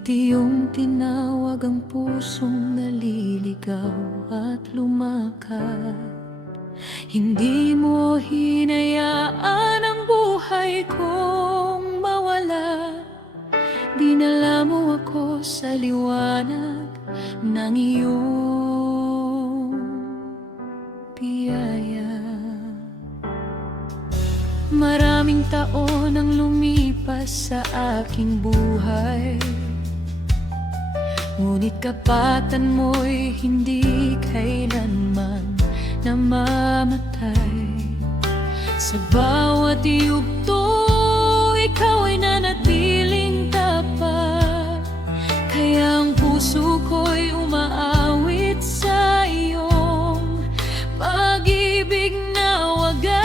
Ngunit iyong tinawag ang pusong naliligaw at lumakad. Hindi mo hinayaan ang buhay kong mawala. Dinala mo ako sa liwanag ng iyong biyaya. Maraming taon ang lumipas sa aking buhay, ngunit kapatan mo'y hindi kailanman namamatay. Sa bawat yugto, ikaw ay nanatiling tapat. Kaya ang puso ko'y umaawit sa iyong pag-ibig na wagas.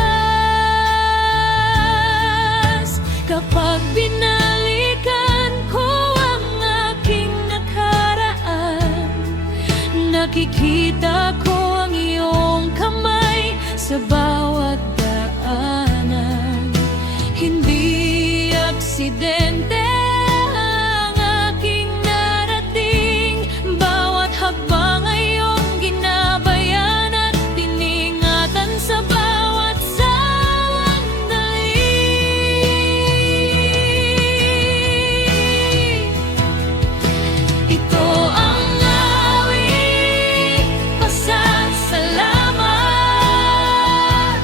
Kapag binalikan ko ang aking nakaraan, nakikita ko ang iyong kamay sa bawat daanan. Hindi aksidente ang aking narating, bawat hakbang ay iyong ginabayan at iningatan sa bawat sandali. Ito ang awit, pasasalamat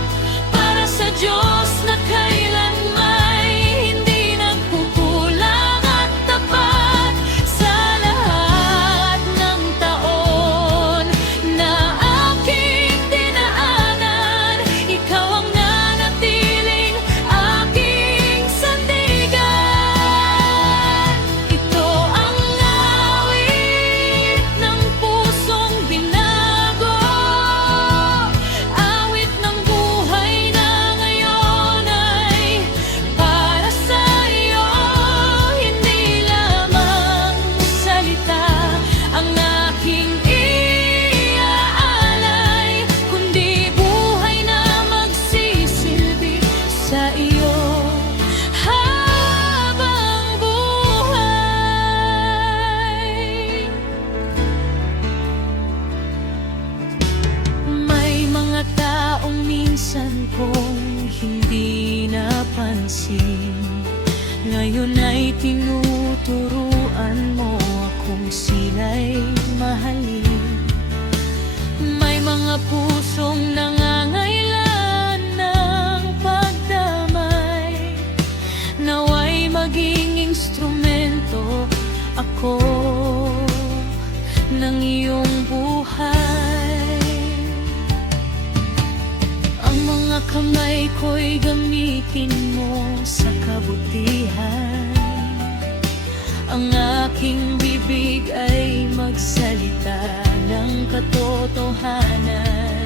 para sa Diyos na kailanman hindi nagkukulang at tapat. Sa lahat ng taon na aking dinaanan, ikaw ang nanatiling aking sandigan. Ito ang awit ng pusong binago, awit ng buhay na ngayon ay para sa iyo. Hindi lamang salita ang aking iaalay, kundi buhay na magsisilbi sa iyo habang buhay. May mga taong minsan kong hindi napansin, ngayon ay tinuturuan mo akong sila'y mahalin. May mga pusong nangangailan ng pagdamay, naway maging instrumento ako ng iyong buhay. Ang mga kamay ko'y gamitin mo sa kabutihan, ang aking bibig ay magsalita ng katotohanan.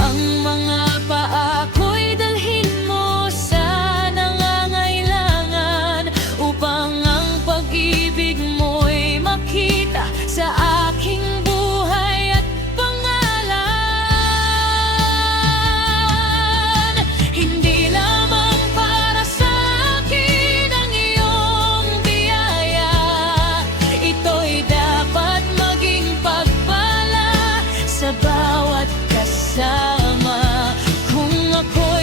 Ang mga paa ko'y dalhin mo sa nangangailangan, upang ang pag-ibig mo'y makita sa aking buhay at pangalan. Hindi lamang para sa akin ang iyong biyaya, ito'y dapat maging pagpala sa bawat kasama. Kung ako'y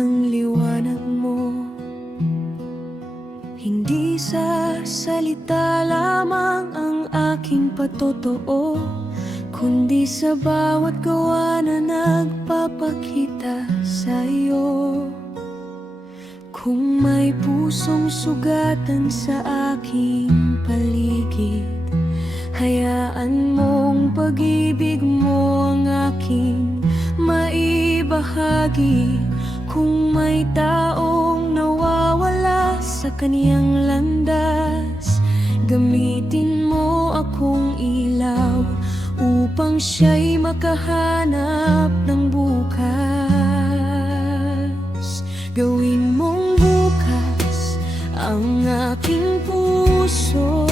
ang liwanag mo. Hindi sa salita lamang ang aking patotoo, kundi sa bawat gawa na nagpapakita sa iyo. Kung may pusong sugatan sa aking paligid, hayaan mong pag-ibig mo ang aking maibahagi. Kung may taong nawawala sa kaniyang landas, gamitin mo akong ilaw upang siya'y makahanap ng bukas. Gawin mong bukas ang aking puso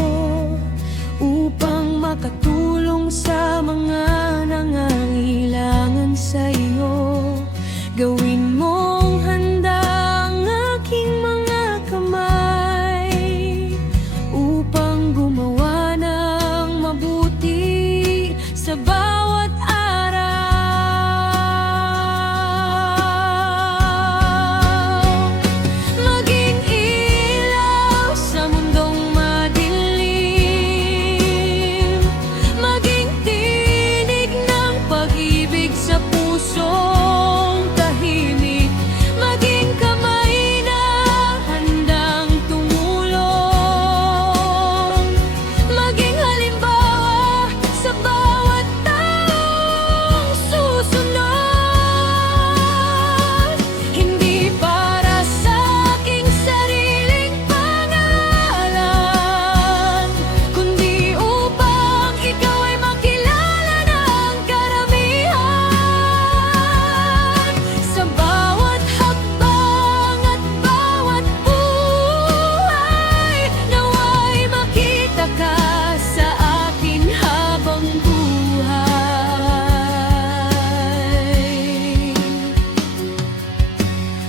upang makatulong sa mga nangangailangan sa iyo. Gawin mong handa ang aking mga kamay upang gumawa ng mabuti sa bawat araw. Maging ilaw sa mundong madilim, maging tinig ng pag-ibig sa pusong tahimik, maging kamay na handang tumulong, maging halimbawa sa bawat taong susunod. Hindi para sa aking sariling pangalan, kundi upang ikaw ay makilala ng karamihan. Sa bawat hakbang at bawat buhay, nawa'y makita ka sa akin habang buhay.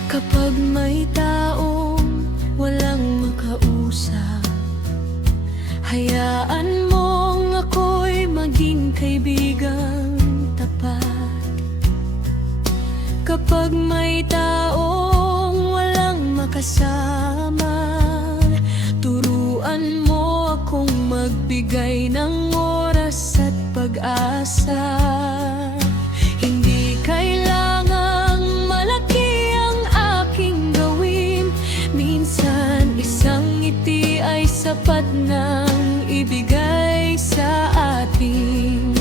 Kapag may taong walang makausap, hayaan mong ako'y maging kaibigang tapat. Kapag may taong walang makasama, turuan mo akong magbigay ng oras at pag-asa. Hindi kailangang malaki ang aking gawin, minsan isang ngiti ay sapat nang ibigay sa atin.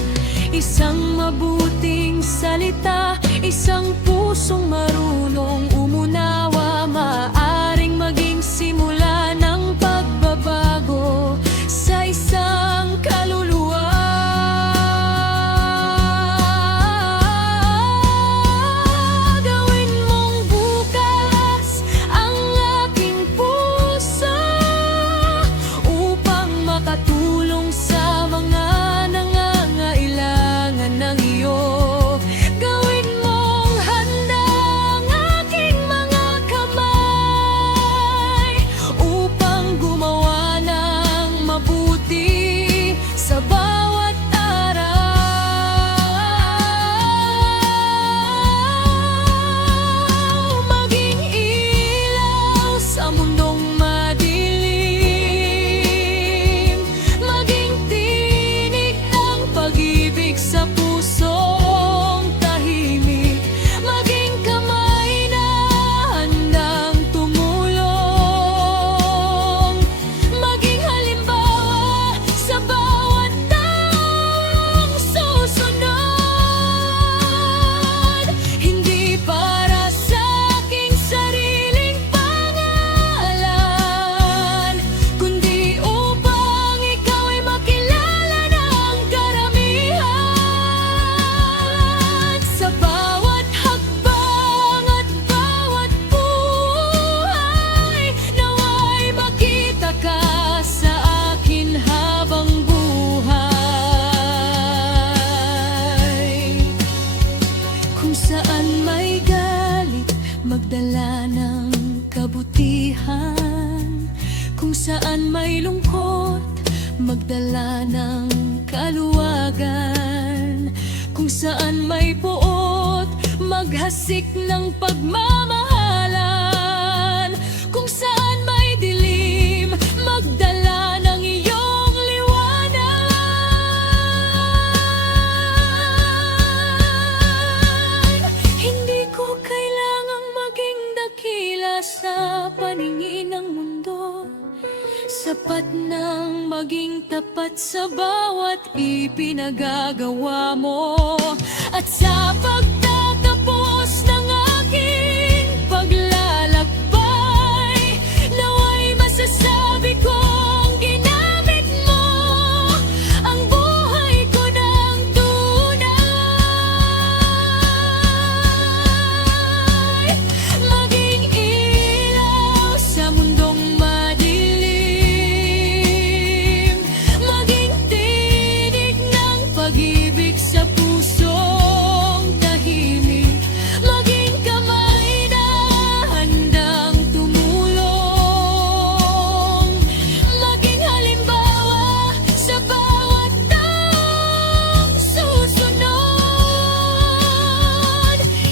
Isang mabuting salita, isang pusong marunong umunawa, maaaring maging simula ng pagbabago sa isang kaluluwa. Gawin mong bukas ang aking puso upang makatulong sa mga nangangailangan ng iyo. Gawin mong handa ang aking mga kamay upang gumawa ng mabuti sa bawat araw. Maging ilaw sa mundong madilim, maging tinig ng pag-ibig sa pusong tahimik, maging kamay na handang tumulong, maging halimbawa sa bawat taong susunod. Hindi para sa aking sariling pangalan, kundi upang ikaw ay makilala ng karamihan. Sa bawat hakbang at bawat buhay, nawa'y makita ka sa akin habang buhay. Kung saan may galit, magdala ng kabutihan. Kung saan may lungkot, magdala ng kaluwagan. Kung saan may puot, maghasik ng pagmamahal. sa paningin ng mundo. Sapat nang maging tapat sa bawat ipinagagawa mo. At sa pagtatapos ng aking paglalakbay, naway masasabi kong ginamit mo ang buhay ko ng tunay. Maging ilaw sa mundong madilim, maging tinig ng pag-ibig sa pusong tahimik, maging kamay na handang tumulong, maging halimbawa sa bawat taong susunod.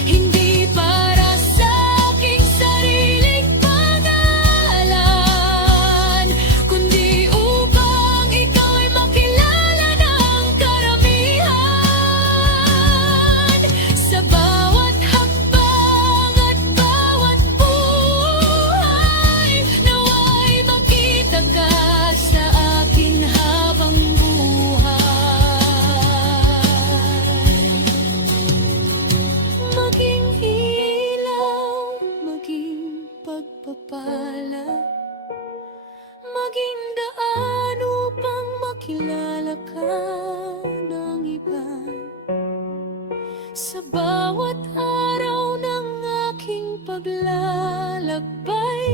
Hindi para sa aking sariling pangalan, kundi upang ikaw ay makilala ng karamihan. Sa bawat hakbang at bawat buhay, naway makita ka sa akin habang buhay. Maging ilaw, maging pagpapala, maging daan upang makilala ka ng iba. Sa bawat araw ng aking paglalakbay,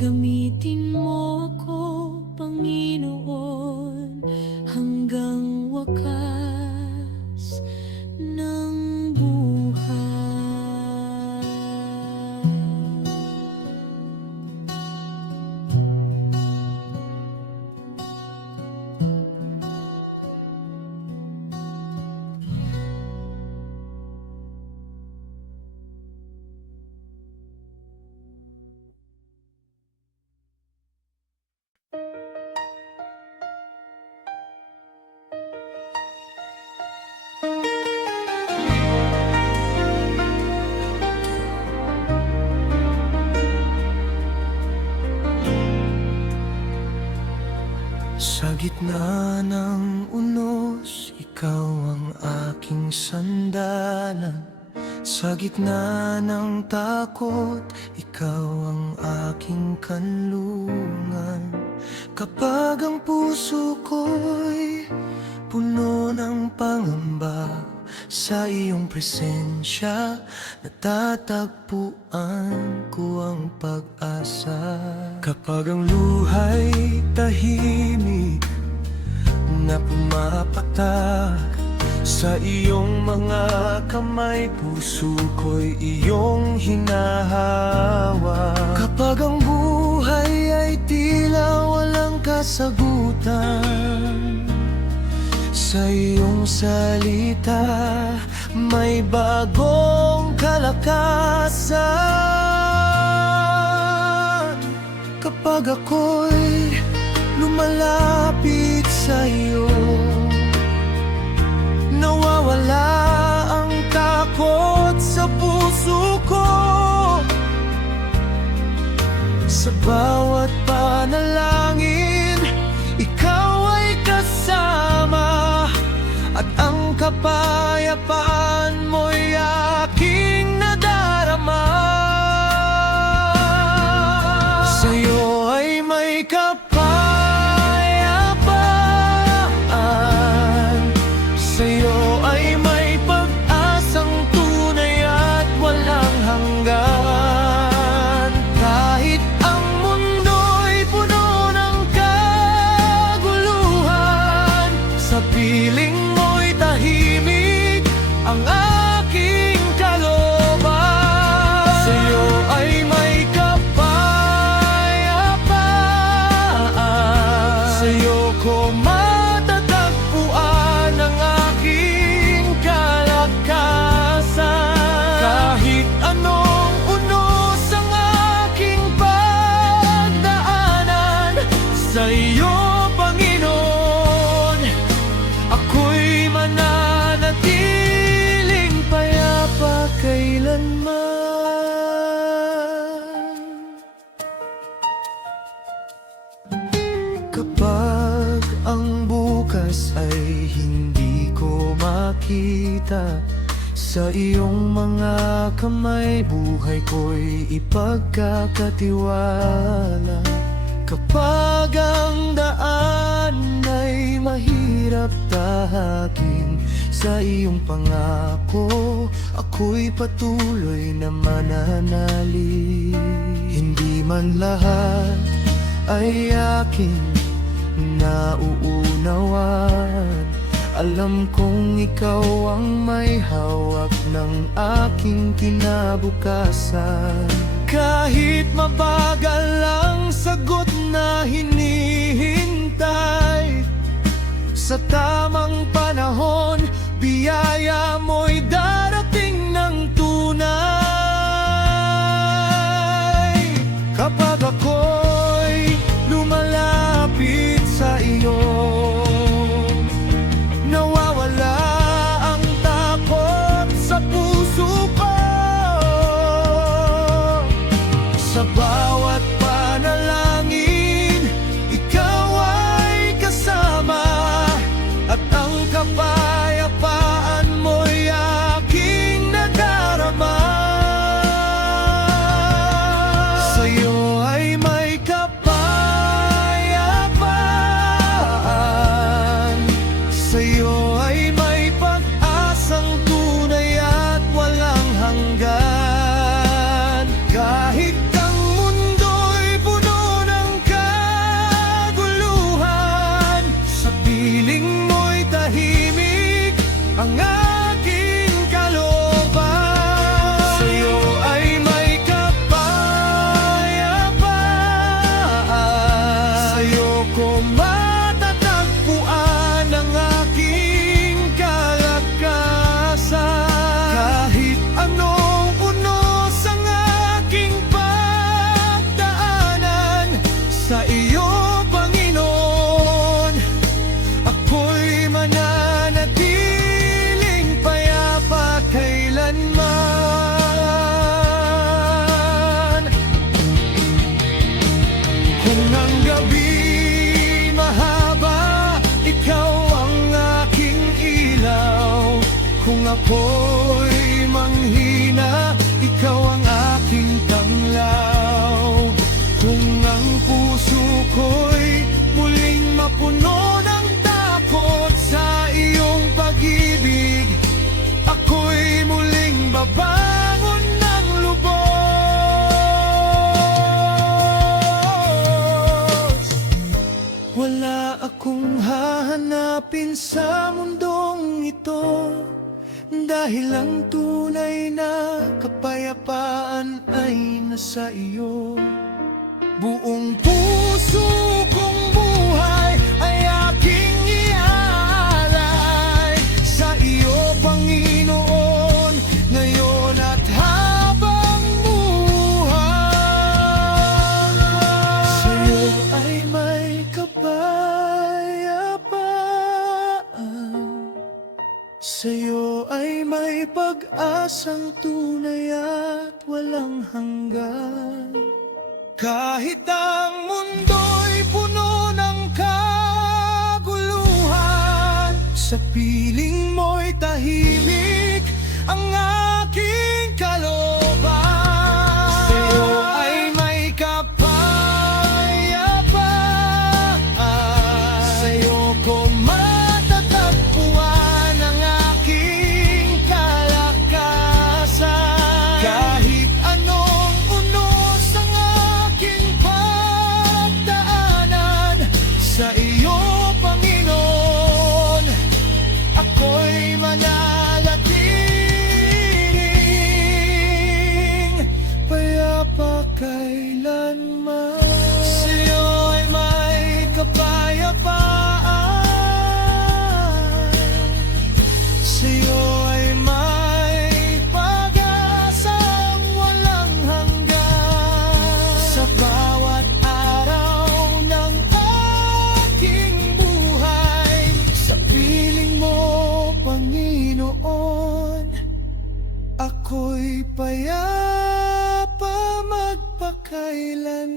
gamitin mo ako, Panginoon, hanggang wakas ng buhay. Sa gitna ng unos, ikaw ang aking sandalan. Sa gitna ng takot, ikaw ang aking kanlungan. Kapag ang puso ko'y puno ng pangamba, sa iyong presensya natatagpuan ko ang pag-asa. Kapag ang luha'y tahimik na pumapatak, sa iyong mga kamay puso ko'y iyong hinahawa. Kapag ang buhay ay tila walang kasagutan, sa iyong salita may bagong kalakasan. Kapag ako'y lumalapit sa iyo, nawawala ang takot sa puso ko. Sa bawat panalangin, ikaw ay kasama, at ang kapayapaan mo'y aking nadarama. Sa'yo ay may kapayapaan, sa'yo ay may pag-asang tunay at walang hanggan. Kahit ang mundo'y puno ng kaguluhan, sa piling mo'y tahimik ang aking kalooban. Sa'yo ay may kapayapaan, oras ay hindi ko makita. Sa iyong mga kamay, buhay ko'y ipagkakatiwala. Kapag ang daan ay mahirap tahakin, sa iyong pangako, ako'y patuloy na mananali. Hindi man lahat ay aking nauunawan, alam kong ikaw ang may hawak ng aking kinabukasan. Kahit mabagal ang sagot na hinihintay, sa tamang panahon, biyaya mo'y darating ng tunay. Kapag ako'y lumalapit sa iyo, nawawala ang takot sa puso ko. Sa bawat panalangin, ikaw ay kasama, at ang kapayapaan mo'y aking nadarama. Sa'yo ay may kapayapaan, sa'yo ay may pag-asang tunay at walang hanggan. Kahit ang mundo'y puno ng kaguluhan, sa piling mo'y tahimik ang aking kalooban. Sa'yo ay may kapayapaan, sa'yo ko matatagpuan ang aking kalakasan. Kahit anong unos ang aking pagdaanan, sa iyo, Panginoon, ako'y mananatiling payapa kailanman. Kung ang gabi mahaba, ikaw ang aking ilaw. Kung ako'y manghina, ikaw ang aking tanglaw. Kung ang puso ko'y muling mapuno ng takot sa iyong pag-ibig, ako'y muling babangon ng lubos. Wala akong hahanapin sa mundong ito, dahil ang tunay na kapayapaan ay nasa iyo. Buong puso kong buhay ay aking ialay sa iyo, Panginoon, ngayon at habang buhay. Sa'yo ay may kapayapaan, sa'yo ay may pag-asang tunay at walang hanggan. Kahit ang mundo'y puno ng kaguluhan, sa piling mo'y tahimik ang aking kalooban. Sa'yo ay may kapayapaan, sa'yo ko matatagpuan ang aking kalakasan. Kahit anong unos ang aking pagdaanan, sa iyo, Panginoon, ako'y mananatiling payapa kailanman. Sa'yo ay may kapayapaan, sa'yo ay may pag-asang walang hanggan. Sa bawat araw ng aking buhay, sa piling mo, Panginoon, ako'y payapa magpakailanman.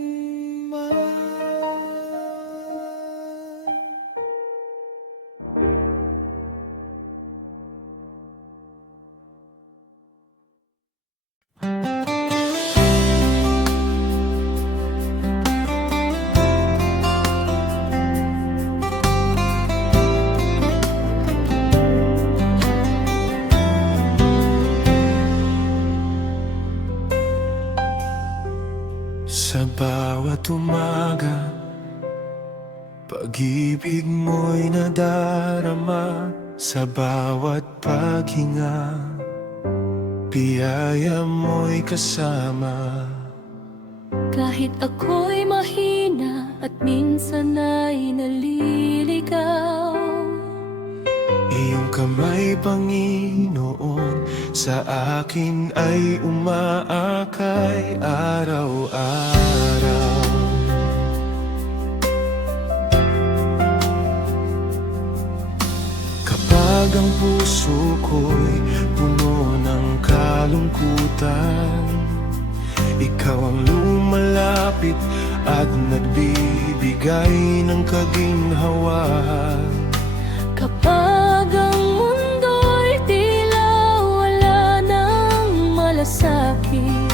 Sa bawat umaga, pag-ibig mo'y nadarama. Sa bawat paghinga, biyaya mo'y kasama. Kahit ako'y mahina at minsan ay naliligaw, Iyong kamay, Panginoon, sa akin ay umaakay araw-araw. Kapag ang puso ko'y puno ng kalungkutan, ikaw ang lumalapit at nagbibigay ng kaginhawahan. kapag ang mundo'y tila wala nang malasakit,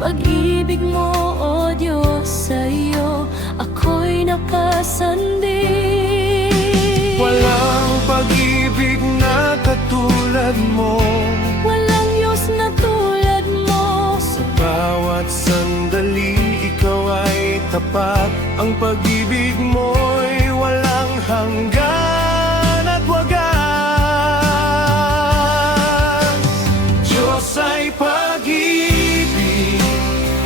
pag-ibig mo, O Diyos, sa iyo ako'y nakasandig. Walang pag-ibig na katulad mo, Walang Diyos na tulad mo. sa bawat sandali ikaw ay tapat. Ang pag-ibig mo'y walang hanggan at wagas. Diyos ay pag-ibig,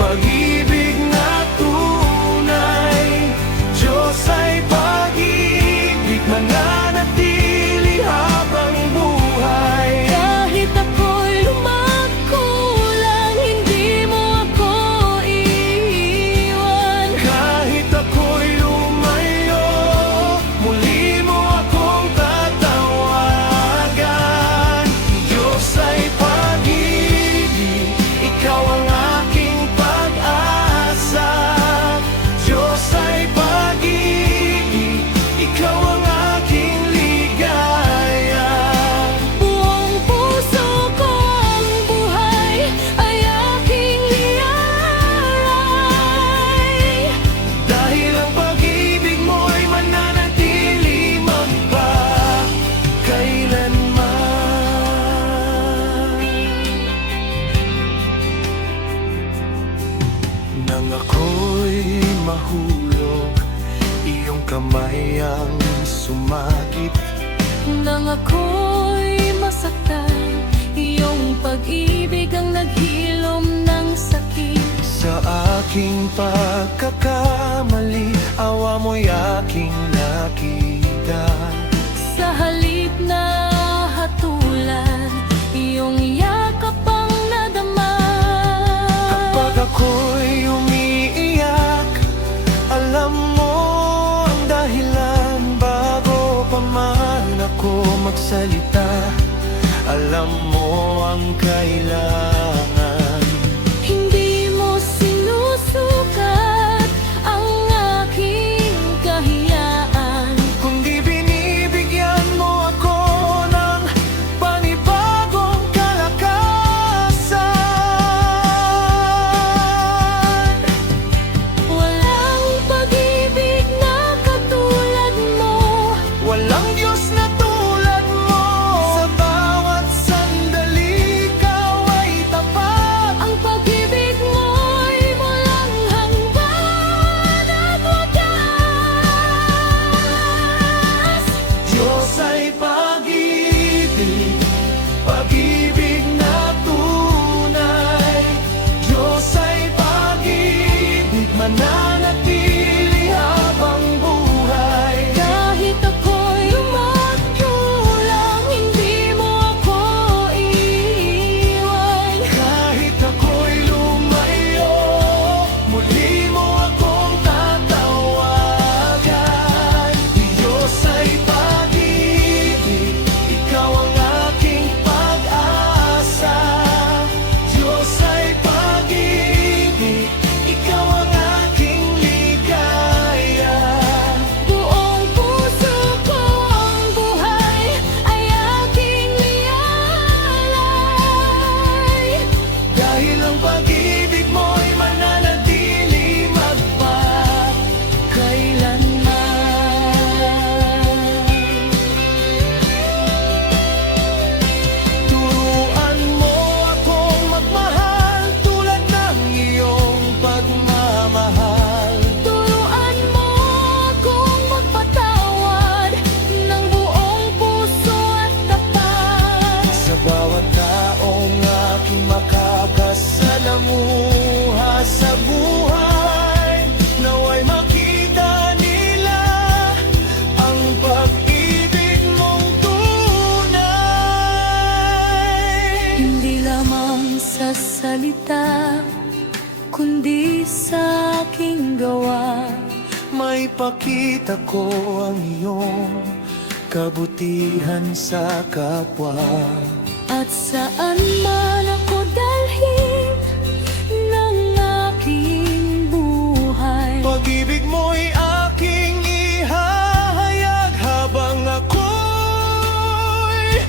pag-ibig na tunay. Diyos ay pag-ibig, mananatili habang buhay. Kahit ako'y lumagkulang, hindi mo ako iiwan. Kahit ako'y lumayo, muli mo akong tatawagan. Diyos ay pag-ibig, ikaw ang aking pag-asa. Diyos ay pag-ibig, ikaw ang aking ligaya. Buong puso ko ang buhay ay aking iaray. Dahil ang pag-ibig mo'y mananatili magpakailanman. Nang ako'y mahulog, iyong kamay ang sumakit. Nang ako'y masaktan, iyong pag-ibig ang naghilom ng sakit. Sa aking pagkakamali, awa mo'y aking nakita. Sa halip na hatulan, iyong yakap ang nadama. Kapag ako'y umiiyak, alam mo ang dahilan. Bago pa man ako magsalita, alam mo ang kailangan. Hindi mo sinusukat ang aking kahiyaan. Kundi binibigyan mo ako ng panibagong kalakasan. Walang pag-ibig na katulad mo. Walang Diyos na tulad mo. Sa bawat sandali ikaw ay tapat. Ang pag-ibig mo'y walang hanggan at wagas. Diyos ay pag-ibig, pag-ibig na tunay. Diyos ay pag-ibig, mananatili habang buhay. Kahit ako'y lumagkulang, hindi mo ako iiwan. Kahit ako'y lumayo, muli mo akong tatawagan. Diyos ay pag-ibig, ikaw ang aking pag-asa. Diyos ay pag-ibig, ikaw ang aking buti sa aking gawa. May pakita ko ang iyong kabutihan sa kapwa. At saan man ako dalhin ng aking buhay, Pag-ibig mo'y aking ihahayag habang ako'y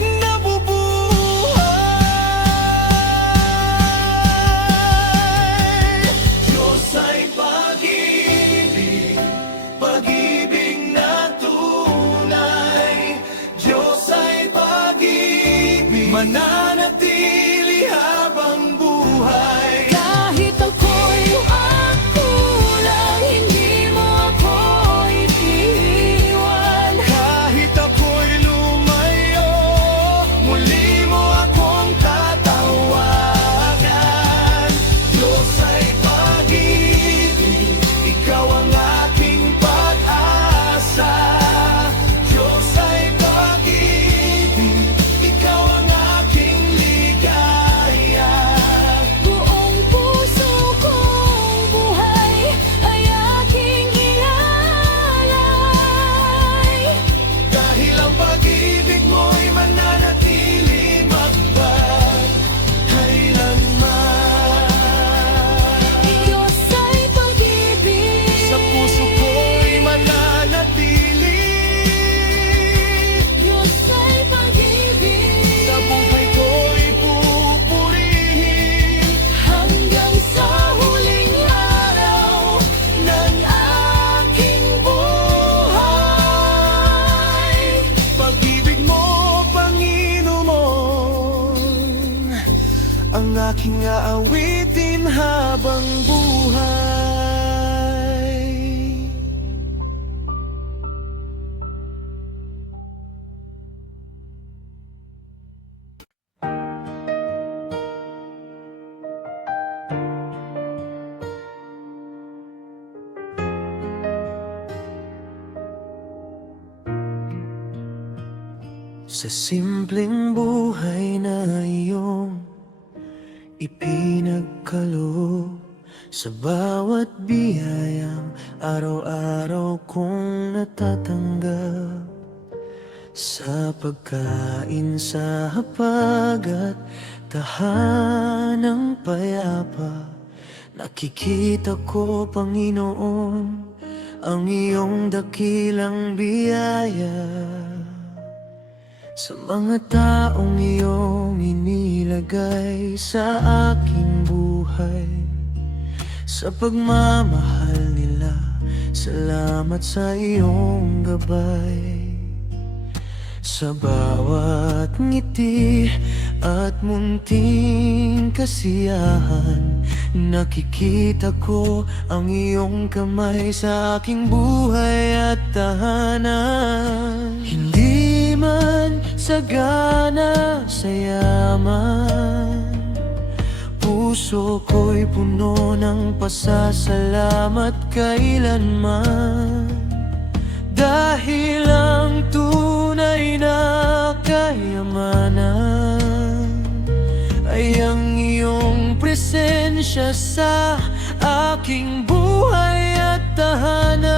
nabubuhay. Diyos ay pag-ibig, pag-ibig na tunay. Diyos ay pag-ibig, mananatili habang buhay. kahit ako'y kulang, hindi mo ako itiwan. Kahit ako'y lumayo, muli mo akong tatawagan. Diyos ay pag-ibig, ikaw ang aking pag-asa. Diyos ay pag-ibig, ikaw ang aking ligaya. Buong puso kong buhay ay aking ialay. Dahil ang pag-ibig mo'y mananatili magpakailanman. Diyos ay pag-ibig, Sa puso ko'y mananatili. Diyos ay pag-ibig, Sa buhay ko'y pupurihin hanggang sa huling araw ng aking buhay. Pag-ibig mo, Panginoon, ang aking aawitin habang buhay. Sa simpleng buhay na iyong ipinagkaloob, sa bawat biyayang araw-araw kong natatanggap, sa pagkain, sa hapag at tahanang payapa, nakikita ko, Panginoon, ang iyong dakilang biyaya. Sa mga taong iyong inilagay sa aking buhay, sa pagmamahal nila, salamat sa iyong gabay. Sa bawat ngiti at munting kasiyahan, nakikita ko ang iyong kamay sa aking buhay at tahanan. Hindi man sagana sa yaman, puso ko'y puno ng pasasalamat kailanman. Dahil ang tunay na kayamanan ay ang iyong presensya sa aking buhay at tahanan.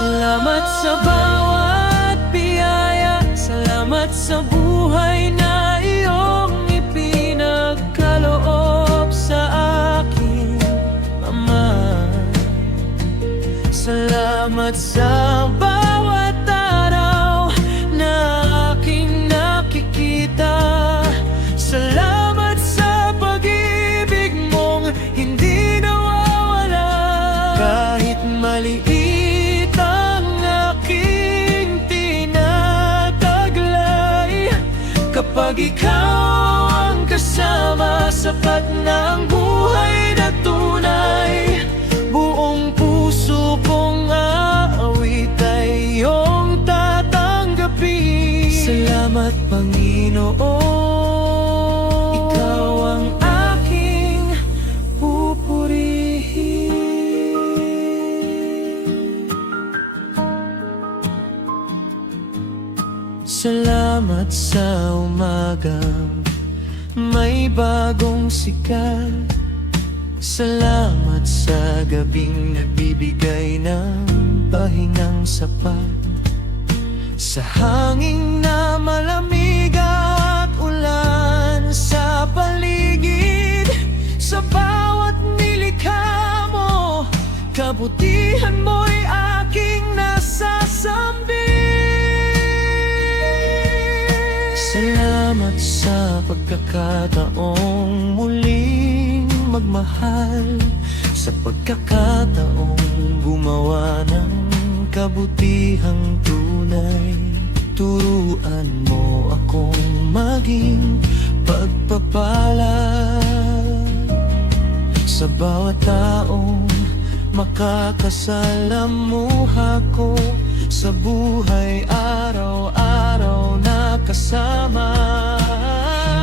Salamat sa bawat biyaya, salamat sa buhay na iyong ipinagkaloob sa aking Ama. Salamat sa bawat araw na aking nakikita. Salamat sa pag-ibig mong hindi nawawala. Kahit maliit ang aking tinataglay, kapag ikaw ang kasama, sapat na ang buhay na tunay. Buong puso kong aawit ay iyong tatanggapin. Salamat, Panginoon, ikaw ang aking pupurihin. Salamat sa umagang may bagong sikat, Salamat sa gabing nagbibigay ng pahingang sapat, sa hangin na malamig at ulan sa paligid. Sa bawat nilikha mo, kabutihan mo'y aking nasasambi. Salamat sa pagkakataong muling magmahal, sa pagkakataong gumawa ng kabutihang tunay. Turuan mo akong maging pagpapalad sa bawat taong makakasalamuha ko sa buhay araw-araw na kasama.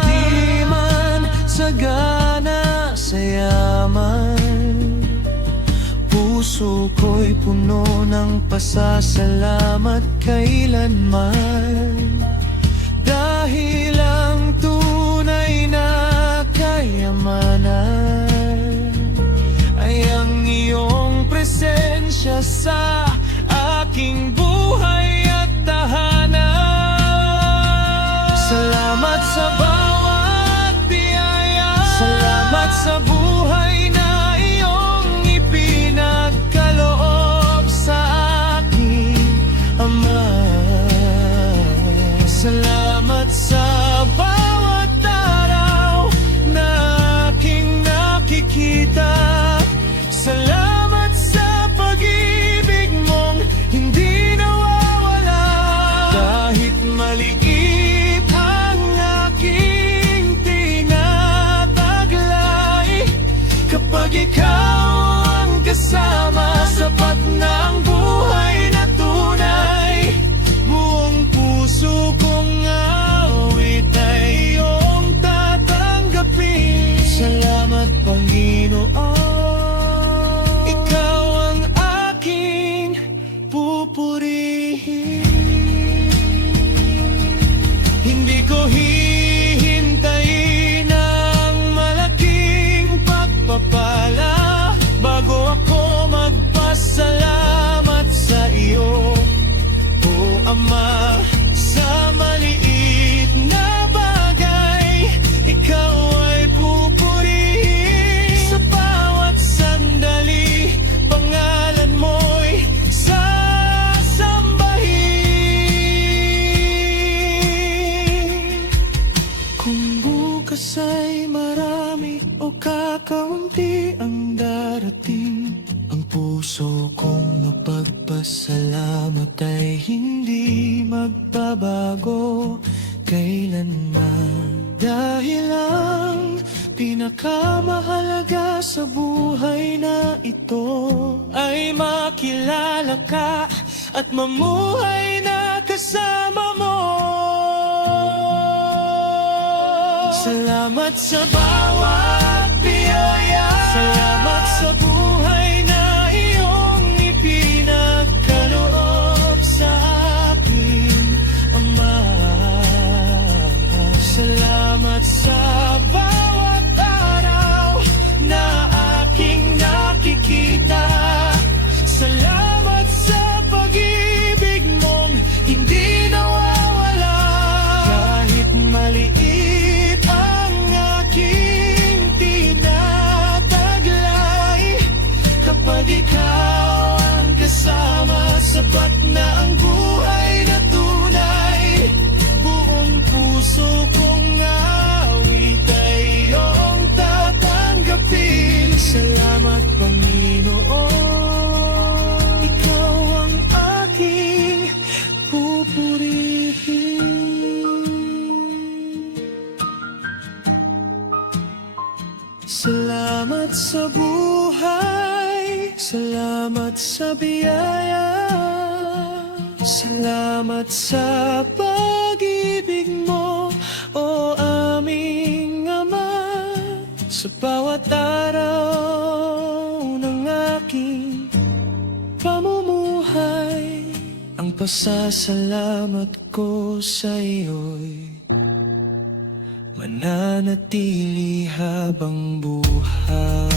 Hindi man sagana sa yaman, puso ko'y puno ng pasasalamat kailanman. Dahil ang tunay na kayamanan ay ang iyong presensya sa aking buhay at tahanan. Salamat sa bawat biyaya, salamat sa buhay na iyong ipinagkaloob sa aking Ama. Salamat sa bawat araw na aking nakikita. Salamat sa pag-ibig mong hindi nawawala. Kahit maliit ang aking tinataglay, kapag ikaw ang kasama, sapat na ang buhay na tunay. Buong puso kong awit ay iyong tatanggapin. Salamat, Panginoon, ikaw ang aking pupurihin. Hindi ko hihintayin ang malaking pagpapala bago ako magpasalamat sa iyo, O Ama. Sa maliit na bagay, ikaw ay pupurihin. Sa bawat sandali, pangalan mo'y sasambahin. Kung bukas ay marami o kakaunti ang darating, ang puso kong mapagpasalamat ay hindi magbabago kailanman. Dahil ang pinakamahalaga sa buhay na ito ay makilala ka at mamuhay na kasama mo. Salamat sa bawat biyaya, salamat sa buhay na iyong ipinagkaloob sa akin, Ama. Salamat sa bawat araw na aking nakikita. Salamat sa pag-ibig mong hindi nawawala. Kahit maliit ang aking tinataglay, kapag ikaw ang kasama, sapat na ang buhay na tunay. Buong puso kong awit ay iyong tatanggapin. Salamat, Panginoon, ikaw ang aking pupurihin. Salamat sa buhay, salamat sa biyaya, salamat sa pag-ibig mo, O aming Ama. Sa bawat araw ng aking pamumuhay, ang pasasalamat ko sa iyo'y mananatili habang buhay.